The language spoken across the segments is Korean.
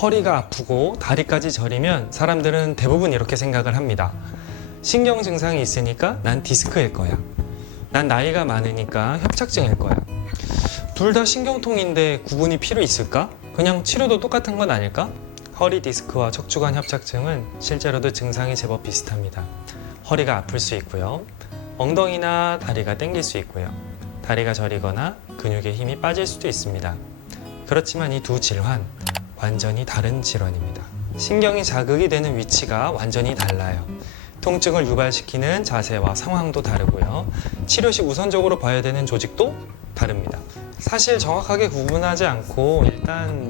허리가 아프고 다리까지 저리면 사람들은 대부분 이렇게 생각을 합니다. 신경 증상이 있으니까 난 디스크일 거야. 난 나이가 많으니까 협착증일 거야. 둘 다 신경통인데 구분이 필요 있을까? 그냥 치료도 똑같은 건 아닐까? 허리 디스크와 척추관 협착증은 실제로도 증상이 제법 비슷합니다. 허리가 아플 수 있고요. 엉덩이나 다리가 당길 수 있고요. 다리가 저리거나 근육의 힘이 빠질 수도 있습니다. 그렇지만 이 두 질환, 완전히 다른 질환입니다. 신경이 자극이 되는 위치가 완전히 달라요. 통증을 유발시키는 자세와 상황도 다르고요. 치료 시 우선적으로 봐야 되는 조직도 다릅니다. 사실 정확하게 구분하지 않고 일단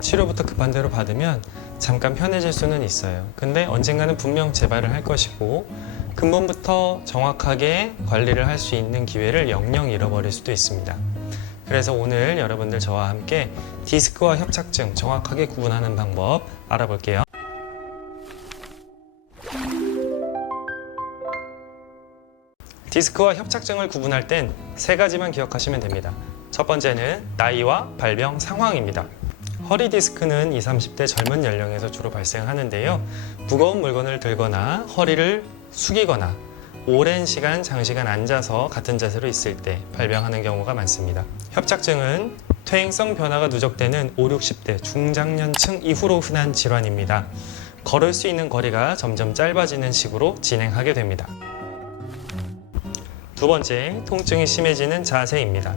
치료부터 급한 대로 받으면 잠깐 편해질 수는 있어요. 근데 언젠가는 분명 재발을 할 것이고 근본부터 정확하게 관리를 할 수 있는 기회를 영영 잃어버릴 수도 있습니다. 그래서 오늘 여러분들 저와 함께 디스크와 협착증 정확하게 구분하는 방법 알아볼게요. 디스크와 협착증을 구분할 땐 세 가지만 기억하시면 됩니다. 첫 번째는 나이와 발병 상황입니다. 허리 디스크는 20, 30대 젊은 연령에서 주로 발생하는데요. 무거운 물건을 들거나 허리를 숙이거나 오랜 시간, 장시간 앉아서 같은 자세로 있을 때 발병하는 경우가 많습니다. 협착증은 퇴행성 변화가 누적되는 5, 60대 중장년층 이후로 흔한 질환입니다. 걸을 수 있는 거리가 점점 짧아지는 식으로 진행하게 됩니다. 두 번째, 통증이 심해지는 자세입니다.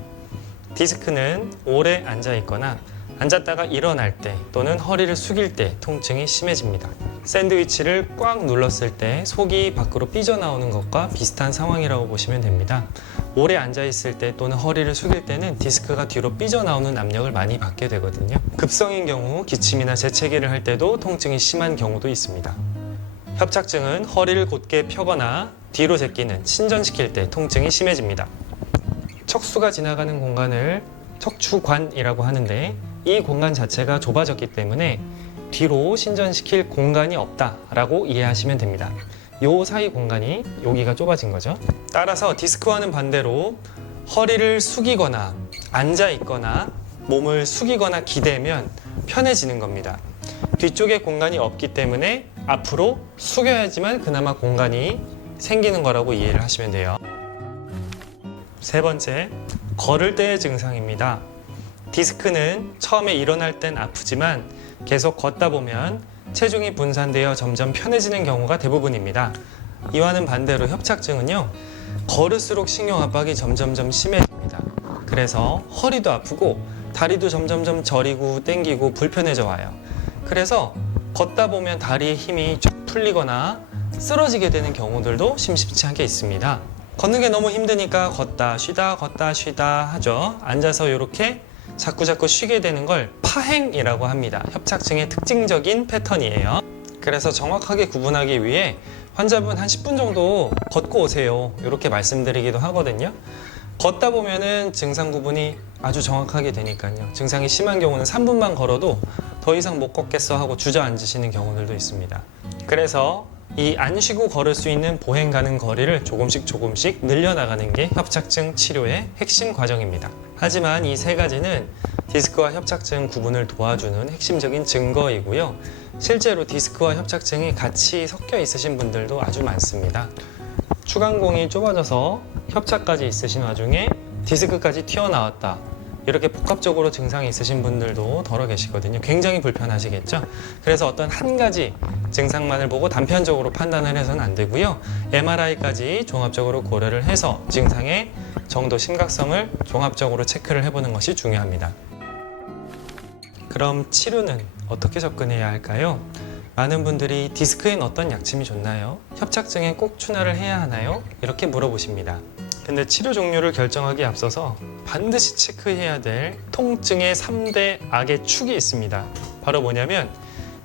디스크는 오래 앉아 있거나 앉았다가 일어날 때 또는 허리를 숙일 때 통증이 심해집니다. 샌드위치를 꽉 눌렀을 때 속이 밖으로 삐져나오는 것과 비슷한 상황이라고 보시면 됩니다. 오래 앉아 있을 때 또는 허리를 숙일 때는 디스크가 뒤로 삐져나오는 압력을 많이 받게 되거든요. 급성인 경우 기침이나 재채기를 할 때도 통증이 심한 경우도 있습니다. 협착증은 허리를 곧게 펴거나 뒤로 제끼는 신전시킬 때 통증이 심해집니다. 척수가 지나가는 공간을 척추관이라고 하는데 이 공간 자체가 좁아졌기 때문에 뒤로 신전시킬 공간이 없다라고 이해하시면 됩니다. 요 사이 공간이 여기가 좁아진 거죠. 따라서 디스크와는 반대로 허리를 숙이거나 앉아 있거나 몸을 숙이거나 기대면 편해지는 겁니다. 뒤쪽에 공간이 없기 때문에 앞으로 숙여야지만 그나마 공간이 생기는 거라고 이해를 하시면 돼요. 세 번째, 걸을 때의 증상입니다. 디스크는 처음에 일어날 땐 아프지만 계속 걷다 보면 체중이 분산되어 점점 편해지는 경우가 대부분입니다. 이와는 반대로 협착증은요, 걸을수록 신경 압박이 점점점 심해집니다. 그래서 허리도 아프고 다리도 점점점 저리고 땡기고 불편해져 와요. 그래서 걷다 보면 다리의 힘이 쭉 풀리거나 쓰러지게 되는 경우들도 심심치 않게 있습니다. 걷는 게 너무 힘드니까 걷다 쉬다 하죠. 앉아서 이렇게 자꾸 쉬게 되는 걸 파행이라고 합니다. 협착증의 특징적인 패턴이에요. 그래서 정확하게 구분하기 위해 환자분 한 10분 정도 걷고 오세요. 이렇게 말씀드리기도 하거든요. 걷다 보면은 증상 구분이 아주 정확하게 되니까요. 증상이 심한 경우는 3분만 걸어도 더 이상 못 걷겠어 하고 주저앉으시는 경우들도 있습니다. 그래서 이 안 쉬고 걸을 수 있는 보행 가능 거리를 조금씩 늘려나가는 게 협착증 치료의 핵심 과정입니다. 하지만 이 세 가지는 디스크와 협착증 구분을 도와주는 핵심적인 증거이고요. 실제로 디스크와 협착증이 같이 섞여 있으신 분들도 아주 많습니다. 추간공이 좁아져서 협착까지 있으신 와중에 디스크까지 튀어나왔다. 이렇게 복합적으로 증상이 있으신 분들도 더러 계시거든요. 굉장히 불편하시겠죠? 그래서 어떤 한 가지 증상만을 보고 단편적으로 판단을 해서는 안 되고요. MRI까지 종합적으로 고려를 해서 증상의 정도 심각성을 종합적으로 체크를 해보는 것이 중요합니다. 그럼 치료는 어떻게 접근해야 할까요? 많은 분들이 디스크엔 어떤 약침이 좋나요? 협착증에 꼭 추나를 해야 하나요? 이렇게 물어보십니다. 근데 치료 종류를 결정하기에 앞서서 반드시 체크해야 될 통증의 3대 악의 축이 있습니다. 바로 뭐냐면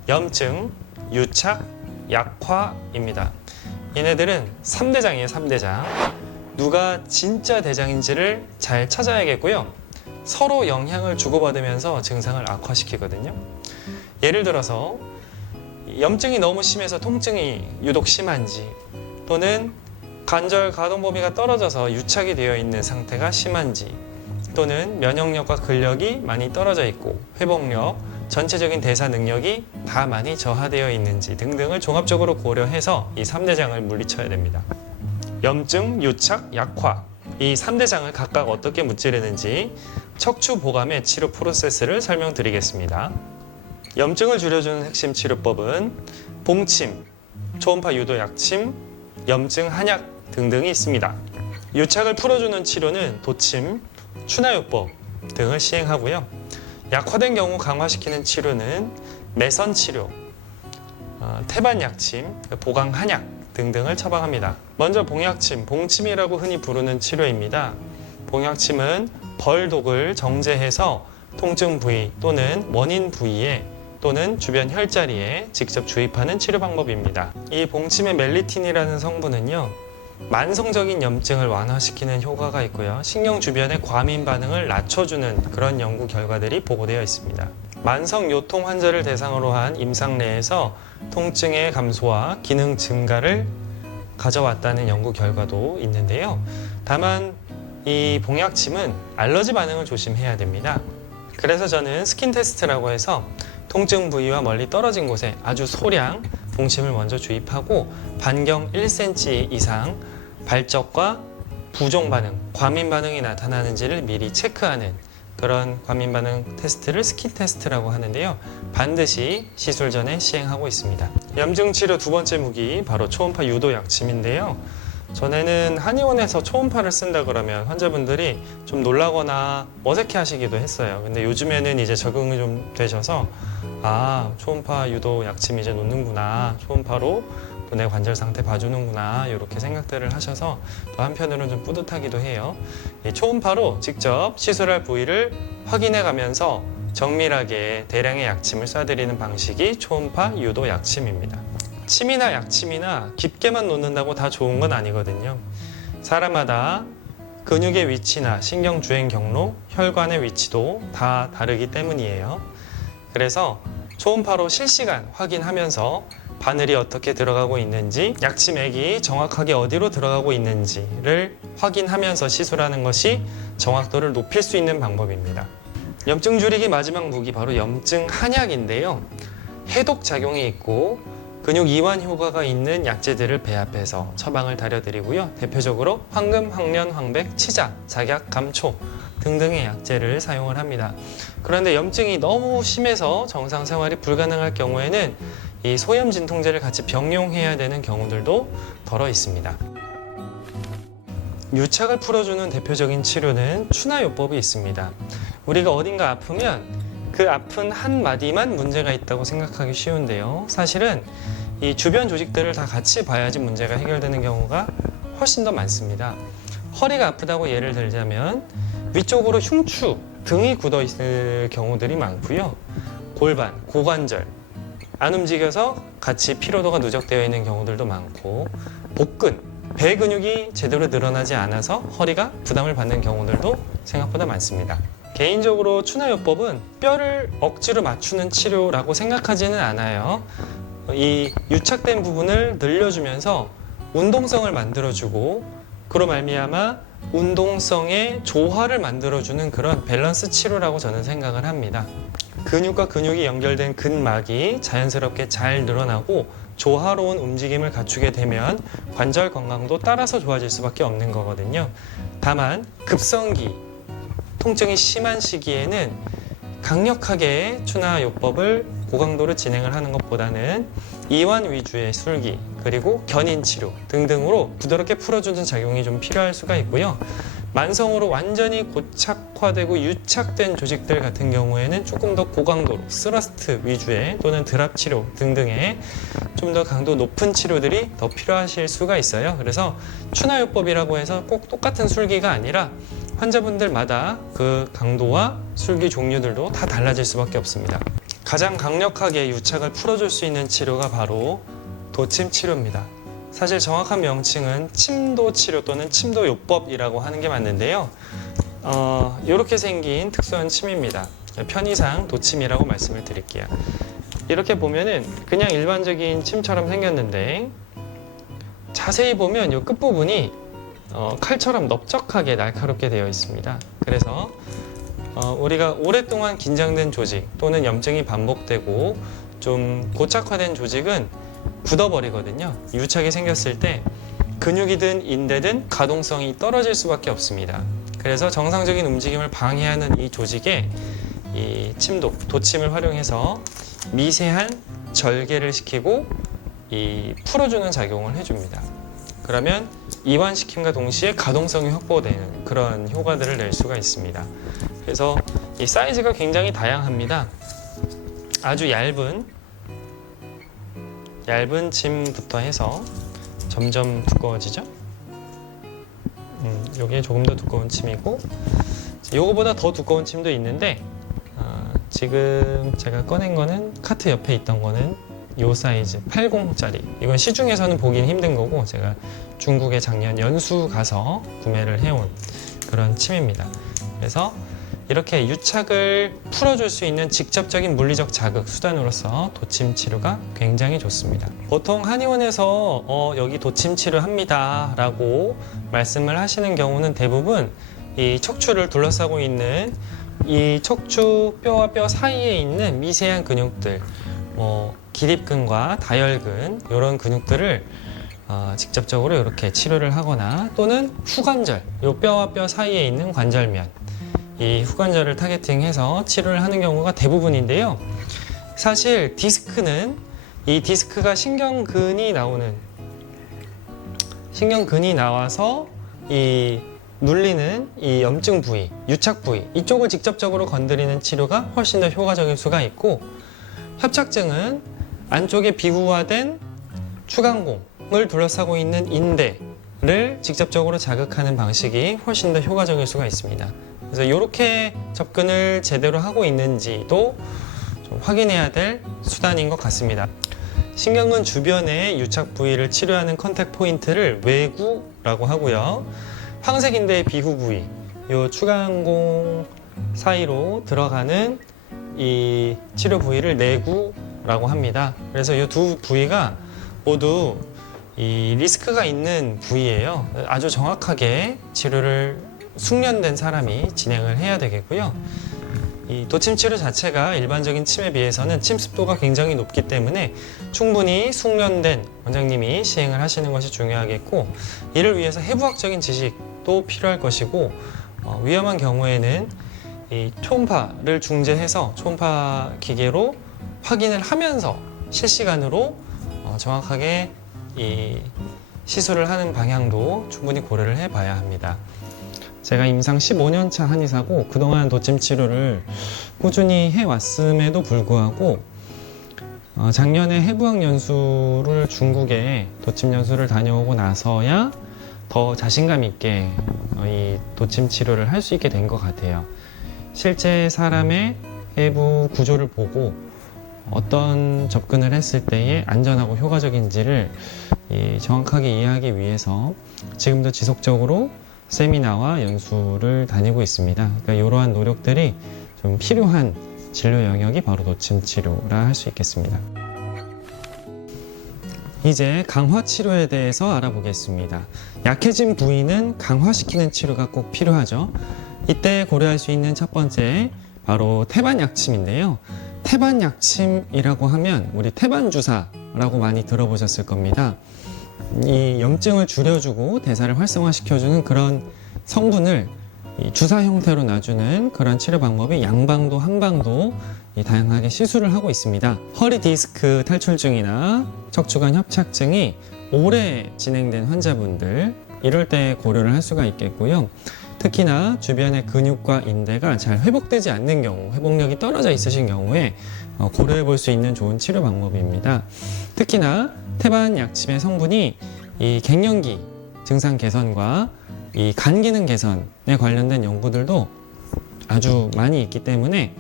염증, 유착, 약화입니다. 얘네들은 3대장이에요, 3대장. 누가 진짜 대장인지를 잘 찾아야겠고요. 서로 영향을 주고받으면서 증상을 악화시키거든요. 예를 들어서 염증이 너무 심해서 통증이 유독 심한지, 또는 관절 가동 범위가 떨어져서 유착이 되어 있는 상태가 심한지, 또는 면역력과 근력이 많이 떨어져 있고 회복력, 전체적인 대사 능력이 다 많이 저하되어 있는지 등등을 종합적으로 고려해서 이 3대장을 물리쳐야 됩니다. 염증, 유착, 약화 이 3대장을 각각 어떻게 무찌르는지 척추보감의 치료 프로세스를 설명드리겠습니다. 염증을 줄여주는 핵심 치료법은 봉침, 초음파 유도 약침, 염증 한약 등등이 있습니다. 유착을 풀어주는 치료는 도침, 추나요법 등을 시행하고요. 약화된 경우 강화시키는 치료는 매선 치료, 태반 약침, 보강 한약 등등을 처방합니다. 먼저 봉약침, 봉침이라고 흔히 부르는 치료입니다. 봉약침은 벌독을 정제해서 통증 부위 또는 원인 부위에 또는 주변 혈자리에 직접 주입하는 치료 방법입니다. 이 봉침의 멜리틴이라는 성분은요, 만성적인 염증을 완화시키는 효과가 있고요, 신경 주변의 과민 반응을 낮춰주는 그런 연구 결과들이 보고되어 있습니다. 만성 요통 환자를 대상으로 한 임상 내에서 통증의 감소와 기능 증가를 가져왔다는 연구 결과도 있는데요. 다만 이 봉약침은 알러지 반응을 조심해야 됩니다. 그래서 저는 스킨 테스트라고 해서 통증 부위와 멀리 떨어진 곳에 아주 소량 봉침을 먼저 주입하고 반경 1cm 이상 발적과 부종 반응, 과민 반응이 나타나는지를 미리 체크하는 그런 과민 반응 테스트를 스킨 테스트라고 하는데요. 반드시 시술 전에 시행하고 있습니다. 염증 치료 두 번째 무기 바로 초음파 유도 약침인데요. 전에는 한의원에서 초음파를 쓴다 그러면 환자분들이 좀 놀라거나 어색해 하시기도 했어요. 근데 요즘에는 이제 적응이 좀 되셔서 초음파 유도 약침 이제 놓는구나, 초음파로 또 내 관절 상태 봐주는구나, 이렇게 생각들을 하셔서 또 한편으로는 좀 뿌듯하기도 해요. 이 초음파로 직접 시술할 부위를 확인해 가면서 정밀하게 대량의 약침을 쏴드리는 방식이 초음파 유도 약침입니다. 침이나 약침이나 깊게만 놓는다고 다 좋은 건 아니거든요. 사람마다 근육의 위치나 신경 주행 경로, 혈관의 위치도 다 다르기 때문이에요. 그래서 초음파로 실시간 확인하면서 바늘이 어떻게 들어가고 있는지, 약침액이 정확하게 어디로 들어가고 있는지를 확인하면서 시술하는 것이 정확도를 높일 수 있는 방법입니다. 염증 줄이기 마지막 무기 바로 염증 한약인데요. 해독 작용이 있고 근육 이완 효과가 있는 약재들을 배합해서 처방을 다려드리고요. 대표적으로 황금, 황련, 황백, 치자, 작약, 감초 등등의 약재를 사용을 합니다. 그런데 염증이 너무 심해서 정상 생활이 불가능할 경우에는 이 소염 진통제를 같이 병용해야 되는 경우들도 덜어 있습니다. 유착을 풀어주는 대표적인 치료는 추나요법이 있습니다. 우리가 어딘가 아프면 그 아픈 한 마디만 문제가 있다고 생각하기 쉬운데요. 사실은 이 주변 조직들을 다 같이 봐야지 문제가 해결되는 경우가 훨씬 더 많습니다. 허리가 아프다고 예를 들자면 위쪽으로 흉추, 등이 굳어 있을 경우들이 많고요. 골반, 고관절 안 움직여서 같이 피로도가 누적되어 있는 경우들도 많고, 복근, 배 근육이 제대로 늘어나지 않아서 허리가 부담을 받는 경우들도 생각보다 많습니다. 개인적으로 추나요법은 뼈를 억지로 맞추는 치료라고 생각하지는 않아요. 이 유착된 부분을 늘려주면서 운동성을 만들어주고, 그로 말미암아 운동성의 조화를 만들어주는 그런 밸런스 치료라고 저는 생각을 합니다. 근육과 근육이 연결된 근막이 자연스럽게 잘 늘어나고 조화로운 움직임을 갖추게 되면 관절 건강도 따라서 좋아질 수밖에 없는 거거든요. 다만 급성기, 통증이 심한 시기에는 강력하게 추나요법을 고강도로 진행을 하는 것보다는 이완 위주의 술기, 그리고 견인 치료 등등으로 부드럽게 풀어주는 작용이 좀 필요할 수가 있고요. 만성으로 완전히 고착화되고 유착된 조직들 같은 경우에는 조금 더 고강도로 스러스트 위주의 또는 드랍 치료 등등의 좀 더 강도 높은 치료들이 더 필요하실 수가 있어요. 그래서 추나요법이라고 해서 꼭 똑같은 술기가 아니라 환자분들마다 그 강도와 술기 종류들도 다 달라질 수밖에 없습니다. 가장 강력하게 유착을 풀어줄 수 있는 치료가 바로 도침 치료입니다. 사실 정확한 명칭은 침도 치료 또는 침도요법이라고 하는 게 맞는데요. 이렇게 생긴 특수한 침입니다. 편의상 도침이라고 말씀을 드릴게요. 이렇게 보면은 그냥 일반적인 침처럼 생겼는데 자세히 보면 이 끝부분이 칼처럼 넓적하게 날카롭게 되어 있습니다. 그래서 우리가 오랫동안 긴장된 조직 또는 염증이 반복되고 좀 고착화된 조직은 굳어버리거든요. 유착이 생겼을 때 근육이든 인대든 가동성이 떨어질 수밖에 없습니다. 그래서 정상적인 움직임을 방해하는 이 조직에 이 침독, 도침을 활용해서 미세한 절개를 시키고 이 풀어주는 작용을 해줍니다. 그러면 이완시킴과 동시에 가동성이 확보되는 그런 효과들을 낼 수가 있습니다. 그래서 이 사이즈가 굉장히 다양합니다. 아주 얇은 침부터 해서 점점 두꺼워지죠. 요게 조금 더 두꺼운 침이고, 요거보다 더 두꺼운 침도 있는데 지금 제가 꺼낸 거는 카트 옆에 있던 거는 요 사이즈 80짜리. 이건 시중에서는 보긴 힘든 거고 제가 중국에 작년 연수 가서 구매를 해온 그런 침입니다. 그래서 이렇게 유착을 풀어줄 수 있는 직접적인 물리적 자극 수단으로서 도침 치료가 굉장히 좋습니다. 보통 한의원에서 여기 도침 치료합니다 라고 말씀을 하시는 경우는 대부분 이 척추를 둘러싸고 있는 이 척추 뼈와 뼈 사이에 있는 미세한 근육들, 기립근과 다혈근 이런 근육들을 직접적으로 이렇게 치료를 하거나 또는 후관절, 이 뼈와 뼈 사이에 있는 관절면, 이 후관절을 타겟팅해서 치료를 하는 경우가 대부분인데요. 사실 디스크는 이 디스크가 신경근이 나와서 이 눌리는 이 염증 부위, 유착 부위 이쪽을 직접적으로 건드리는 치료가 훨씬 더 효과적일 수가 있고, 협착증은 안쪽에 비후화된 추간공을 둘러싸고 있는 인대를 직접적으로 자극하는 방식이 훨씬 더 효과적일 수가 있습니다. 그래서 이렇게 접근을 제대로 하고 있는지도 좀 확인해야 될 수단인 것 같습니다. 신경근 주변의 유착 부위를 치료하는 컨택 포인트를 외구라고 하고요. 황색인대의 비후 부위, 이 추간공 사이로 들어가는 이 치료 부위를 내구라고 합니다. 그래서 이 두 부위가 모두 이 리스크가 있는 부위예요. 아주 정확하게 치료를 숙련된 사람이 진행을 해야 되겠고요. 이 도침 치료 자체가 일반적인 침에 비해서는 침습도가 굉장히 높기 때문에 충분히 숙련된 원장님이 시행을 하시는 것이 중요하겠고, 이를 위해서 해부학적인 지식도 필요할 것이고, 위험한 경우에는 이 초음파를 중재해서 초음파 기계로 확인을 하면서 실시간으로 정확하게 이 시술을 하는 방향도 충분히 고려를 해봐야 합니다. 제가 임상 15년차 한의사고 그동안 도침 치료를 꾸준히 해왔음에도 불구하고 작년에 해부학 연수를 중국에 도침 연수를 다녀오고 나서야 더 자신감 있게 이 도침 치료를 할 수 있게 된 것 같아요. 실제 사람의 해부 구조를 보고 어떤 접근을 했을 때에 안전하고 효과적인지를 정확하게 이해하기 위해서 지금도 지속적으로 세미나와 연수를 다니고 있습니다. 그러니까 이러한 노력들이 좀 필요한 진료 영역이 바로 도침 치료라 할 수 있겠습니다. 이제 강화 치료에 대해서 알아보겠습니다. 약해진 부위는 강화시키는 치료가 꼭 필요하죠. 이때 고려할 수 있는 첫 번째 바로 태반약침인데요. 태반약침이라고 하면 우리 태반주사라고 많이 들어보셨을 겁니다. 이 염증을 줄여주고 대사를 활성화시켜주는 그런 성분을 주사 형태로 놔주는 그런 치료 방법이 양방도 항방도 다양하게 시술을 하고 있습니다. 허리 디스크 탈출증이나 척추관 협착증이 오래 진행된 환자분들, 이럴 때 고려를 할 수가 있겠고요. 특히나 주변의 근육과 인대가 잘 회복되지 않는 경우, 회복력이 떨어져 있으신 경우에 고려해 볼 수 있는 좋은 치료 방법입니다. 특히나 태반 약침의 성분이 이 갱년기 증상 개선과 이 간 기능 개선에 관련된 연구들도 아주 많이 있기 때문에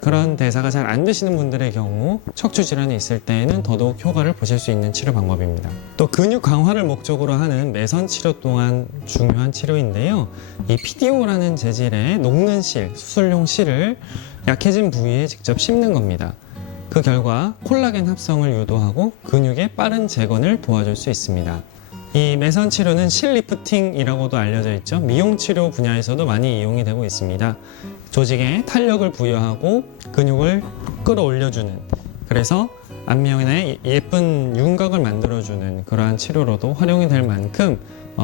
그런 대사가 잘 안 되시는 분들의 경우 척추 질환이 있을 때에는 더더욱 효과를 보실 수 있는 치료 방법입니다. 또 근육 강화를 목적으로 하는 매선 치료 또한 중요한 치료인데요. 이 PDO라는 재질의 녹는 실, 수술용 실을 약해진 부위에 직접 심는 겁니다. 그 결과 콜라겐 합성을 유도하고 근육의 빠른 재건을 도와줄 수 있습니다. 이 매선 치료는 실리프팅이라고도 알려져 있죠. 미용 치료 분야에서도 많이 이용이 되고 있습니다. 조직에 탄력을 부여하고 근육을 끌어올려주는, 그래서 안면에 예쁜 윤곽을 만들어주는 그러한 치료로도 활용이 될 만큼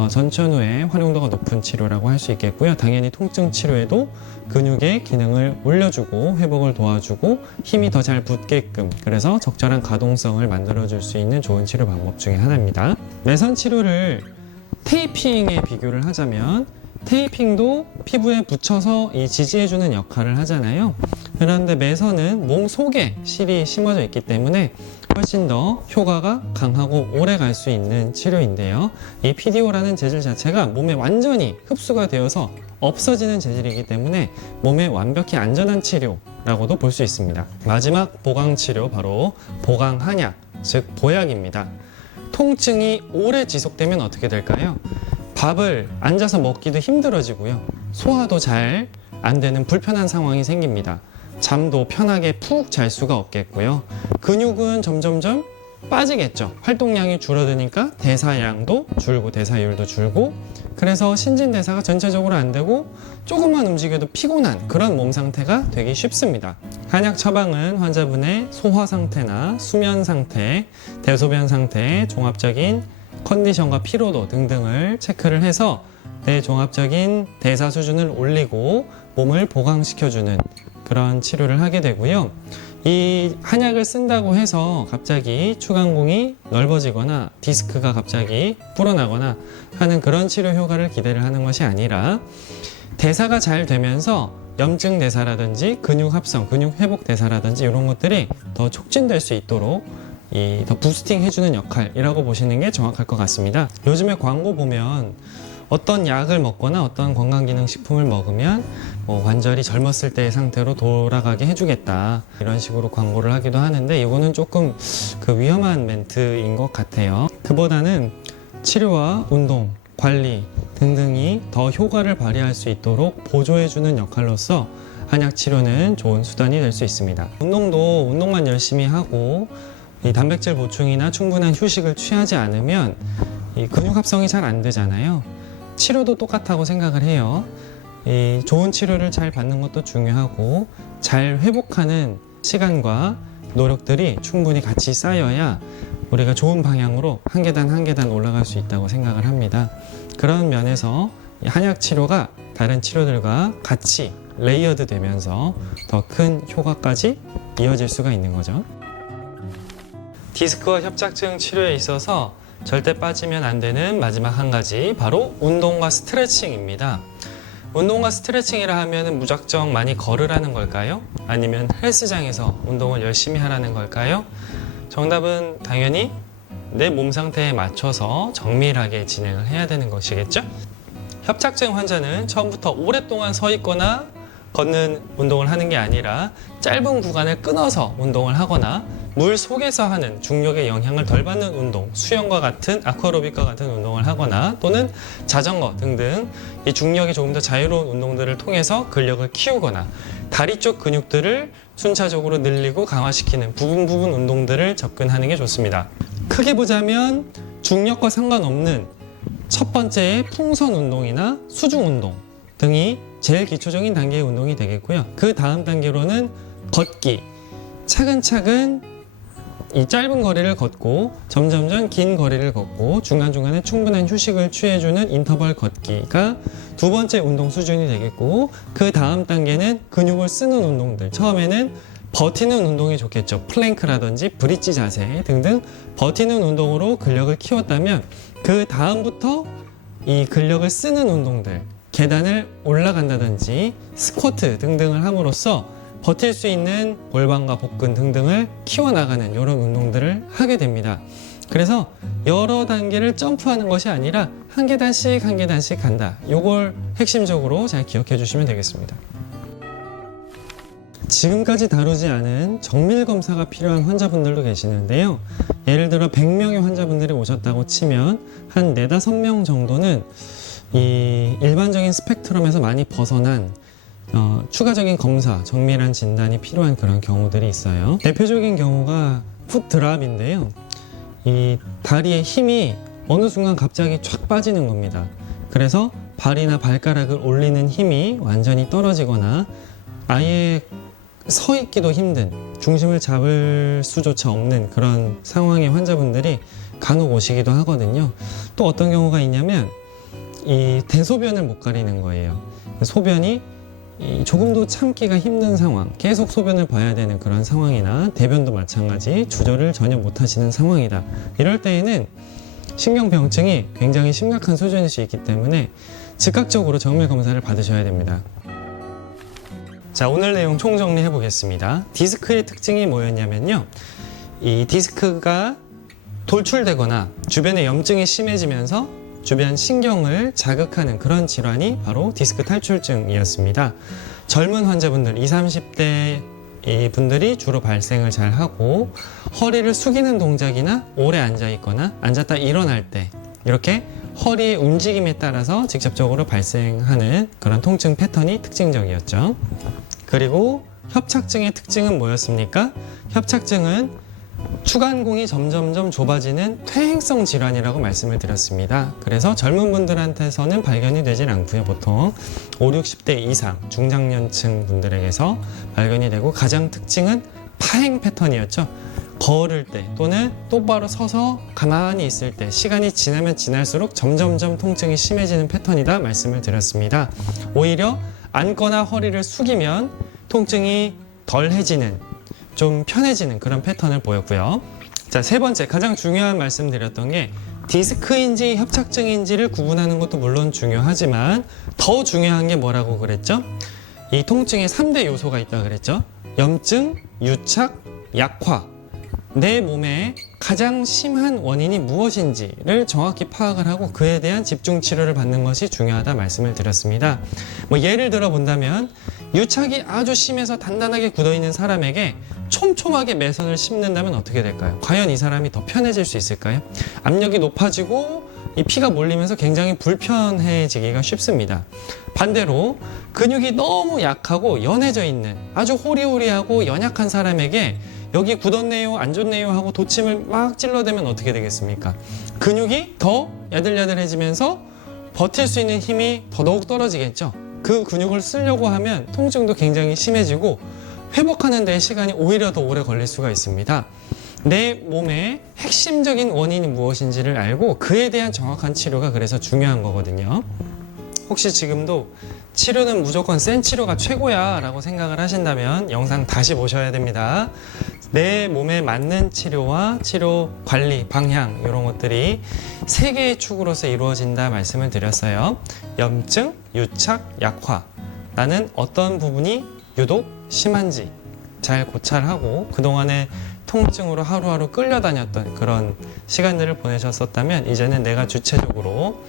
전천후에 활용도가 높은 치료라고 할 수 있겠고요. 당연히 통증 치료에도 근육의 기능을 올려주고 회복을 도와주고 힘이 더 잘 붙게끔, 그래서 적절한 가동성을 만들어줄 수 있는 좋은 치료 방법 중에 하나입니다. 매선 치료를 테이핑에 비교를 하자면, 테이핑도 피부에 붙여서 이 지지해주는 역할을 하잖아요. 그런데 매선은 몸 속에 실이 심어져 있기 때문에 훨씬 더 효과가 강하고 오래 갈 수 있는 치료인데요. 이 PDO라는 재질 자체가 몸에 완전히 흡수가 되어서 없어지는 재질이기 때문에 몸에 완벽히 안전한 치료라고도 볼 수 있습니다. 마지막 보강 치료, 바로 보강 한약, 즉 보약입니다. 통증이 오래 지속되면 어떻게 될까요? 밥을 앉아서 먹기도 힘들어지고요. 소화도 잘 안 되는 불편한 상황이 생깁니다. 잠도 편하게 푹 잘 수가 없겠고요. 근육은 점점점 빠지겠죠. 활동량이 줄어드니까 대사량도 줄고 대사율도 줄고, 그래서 신진대사가 전체적으로 안 되고 조금만 움직여도 피곤한 그런 몸 상태가 되기 쉽습니다. 한약 처방은 환자분의 소화 상태나 수면 상태, 대소변 상태, 종합적인 컨디션과 피로도 등등을 체크를 해서 내 종합적인 대사 수준을 올리고 몸을 보강시켜주는 그런 치료를 하게 되고요. 이 한약을 쓴다고 해서 갑자기 추간공이 넓어지거나 디스크가 갑자기 불어나거나 하는 그런 치료 효과를 기대를 하는 것이 아니라, 대사가 잘 되면서 염증 대사라든지 근육 합성, 근육 회복 대사라든지 이런 것들이 더 촉진될 수 있도록 더 부스팅 해주는 역할이라고 보시는 게 정확할 것 같습니다. 요즘에 광고 보면 어떤 약을 먹거나 어떤 건강기능식품을 먹으면 관절이 젊었을 때의 상태로 돌아가게 해주겠다, 이런 식으로 광고를 하기도 하는데, 이거는 조금 위험한 멘트인 것 같아요. 그보다는 치료와 운동, 관리 등등이 더 효과를 발휘할 수 있도록 보조해주는 역할로서 한약 치료는 좋은 수단이 될 수 있습니다. 운동도 운동만 열심히 하고 이 단백질 보충이나 충분한 휴식을 취하지 않으면 이 근육 합성이 잘 안 되잖아요. 치료도 똑같다고 생각을 해요. 이 좋은 치료를 잘 받는 것도 중요하고, 잘 회복하는 시간과 노력들이 충분히 같이 쌓여야 우리가 좋은 방향으로 한 계단 한 계단 올라갈 수 있다고 생각을 합니다. 그런 면에서 이 한약 치료가 다른 치료들과 같이 레이어드 되면서 더 큰 효과까지 이어질 수가 있는 거죠. 디스크와 협착증 치료에 있어서 절대 빠지면 안 되는 마지막 한 가지, 바로 운동과 스트레칭입니다. 운동과 스트레칭이라 하면 무작정 많이 걸으라는 걸까요? 아니면 헬스장에서 운동을 열심히 하라는 걸까요? 정답은 당연히 내 몸 상태에 맞춰서 정밀하게 진행을 해야 되는 것이겠죠? 협착증 환자는 처음부터 오랫동안 서 있거나 걷는 운동을 하는 게 아니라 짧은 구간을 끊어서 운동을 하거나 물 속에서 하는 중력의 영향을 덜 받는 운동, 수영과 같은 아쿠아로빅과 같은 운동을 하거나 또는 자전거 등등 이 중력이 조금 더 자유로운 운동들을 통해서 근력을 키우거나 다리 쪽 근육들을 순차적으로 늘리고 강화시키는 부분 운동들을 접근하는 게 좋습니다. 크게 보자면 중력과 상관없는 첫 번째의 풍선 운동이나 수중 운동 등이 제일 기초적인 단계의 운동이 되겠고요. 그 다음 단계로는 걷기, 차근차근 이 짧은 거리를 걷고 점점점 긴 거리를 걷고 중간중간에 충분한 휴식을 취해주는 인터벌 걷기가 두 번째 운동 수준이 되겠고, 그 다음 단계는 근육을 쓰는 운동들, 처음에는 버티는 운동이 좋겠죠. 플랭크라든지 브릿지 자세 등등 버티는 운동으로 근력을 키웠다면, 그 다음부터 이 근력을 쓰는 운동들, 계단을 올라간다든지 스쿼트 등등을 함으로써 버틸 수 있는 골반과 복근 등등을 키워나가는 이런 운동들을 하게 됩니다. 그래서 여러 단계를 점프하는 것이 아니라 한 계단씩 한 계단씩 간다. 이걸 핵심적으로 잘 기억해 주시면 되겠습니다. 지금까지 다루지 않은 정밀 검사가 필요한 환자분들도 계시는데요. 예를 들어 100명의 환자분들이 오셨다고 치면 한 4, 5명 정도는 이 일반적인 스펙트럼에서 많이 벗어난 추가적인 검사, 정밀한 진단이 필요한 그런 경우들이 있어요. 대표적인 경우가 풋드랍인데요. 이 다리에 힘이 어느 순간 갑자기 촥 빠지는 겁니다. 그래서 발이나 발가락을 올리는 힘이 완전히 떨어지거나 아예 서 있기도 힘든, 중심을 잡을 수조차 없는 그런 상황의 환자분들이 간혹 오시기도 하거든요. 또 어떤 경우가 있냐면 이 대소변을 못 가리는 거예요. 소변이 조금도 참기가 힘든 상황, 계속 소변을 봐야 되는 그런 상황이나 대변도 마찬가지 조절을 전혀 못 하시는 상황이다. 이럴 때에는 신경병증이 굉장히 심각한 수준일 수 있기 때문에 즉각적으로 정밀 검사를 받으셔야 됩니다. 자, 오늘 내용 총정리해 보겠습니다. 디스크의 특징이 뭐였냐면요, 이 디스크가 돌출되거나 주변에 염증이 심해지면서 주변 신경을 자극하는 그런 질환이 바로 디스크 탈출증이었습니다. 젊은 환자분들, 20, 30대 이 분들이 주로 발생을 잘 하고, 허리를 숙이는 동작이나 오래 앉아 있거나 앉았다 일어날 때 이렇게 허리의 움직임에 따라서 직접적으로 발생하는 그런 통증 패턴이 특징적이었죠. 그리고 협착증의 특징은 뭐였습니까? 협착증은 추간공이 점점점 좁아지는 퇴행성 질환이라고 말씀을 드렸습니다. 그래서 젊은 분들한테서는 발견이 되질 않고요. 보통 5, 60대 이상 중장년층 분들에게서 발견이 되고, 가장 특징은 파행 패턴이었죠. 걸을 때 또는 똑바로 서서 가만히 있을 때 시간이 지나면 지날수록 점점점 통증이 심해지는 패턴이다 말씀을 드렸습니다. 오히려 앉거나 허리를 숙이면 통증이 덜해지는, 좀 편해지는 그런 패턴을 보였고요. 자, 세 번째, 가장 중요한 말씀 드렸던 게 디스크인지 협착증인지를 구분하는 것도 물론 중요하지만 더 중요한 게 뭐라고 그랬죠? 이 통증에 3대 요소가 있다 그랬죠? 염증, 유착, 약화. 내 몸에 가장 심한 원인이 무엇인지를 정확히 파악을 하고 그에 대한 집중 치료를 받는 것이 중요하다 말씀을 드렸습니다. 예를 들어 본다면 유착이 아주 심해서 단단하게 굳어있는 사람에게 촘촘하게 매선을 심는다면 어떻게 될까요? 과연 이 사람이 더 편해질 수 있을까요? 압력이 높아지고 이 피가 몰리면서 굉장히 불편해지기가 쉽습니다. 반대로 근육이 너무 약하고 연해져 있는 아주 호리호리하고 연약한 사람에게 여기 굳었네요, 안 좋네요 하고 도침을 막 찔러대면 어떻게 되겠습니까? 근육이 더 야들야들해지면서 버틸 수 있는 힘이 더더욱 떨어지겠죠. 그 근육을 쓰려고 하면 통증도 굉장히 심해지고 회복하는 데 시간이 오히려 더 오래 걸릴 수가 있습니다. 내 몸의 핵심적인 원인이 무엇인지를 알고 그에 대한 정확한 치료가 그래서 중요한 거거든요. 혹시 지금도 치료는 무조건 센 치료가 최고야 라고 생각을 하신다면 영상 다시 보셔야 됩니다. 내 몸에 맞는 치료와 치료 관리, 방향 이런 것들이 세 개의 축으로서 이루어진다 말씀을 드렸어요. 염증, 유착, 약화. 나는 어떤 부분이 유독 심한지 잘 고찰하고 그동안에 통증으로 하루하루 끌려다녔던 그런 시간들을 보내셨었다면 이제는 내가 주체적으로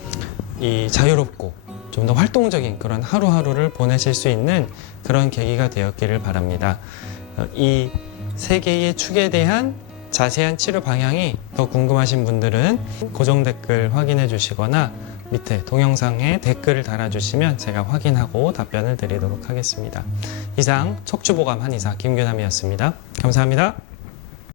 이 자유롭고 좀 더 활동적인 그런 하루하루를 보내실 수 있는 그런 계기가 되었기를 바랍니다. 이 세 개의 축에 대한 자세한 치료 방향이 더 궁금하신 분들은 고정 댓글 확인해 주시거나 밑에 동영상에 댓글을 달아주시면 제가 확인하고 답변을 드리도록 하겠습니다. 이상 척추보감 한의사 김규남이었습니다. 감사합니다.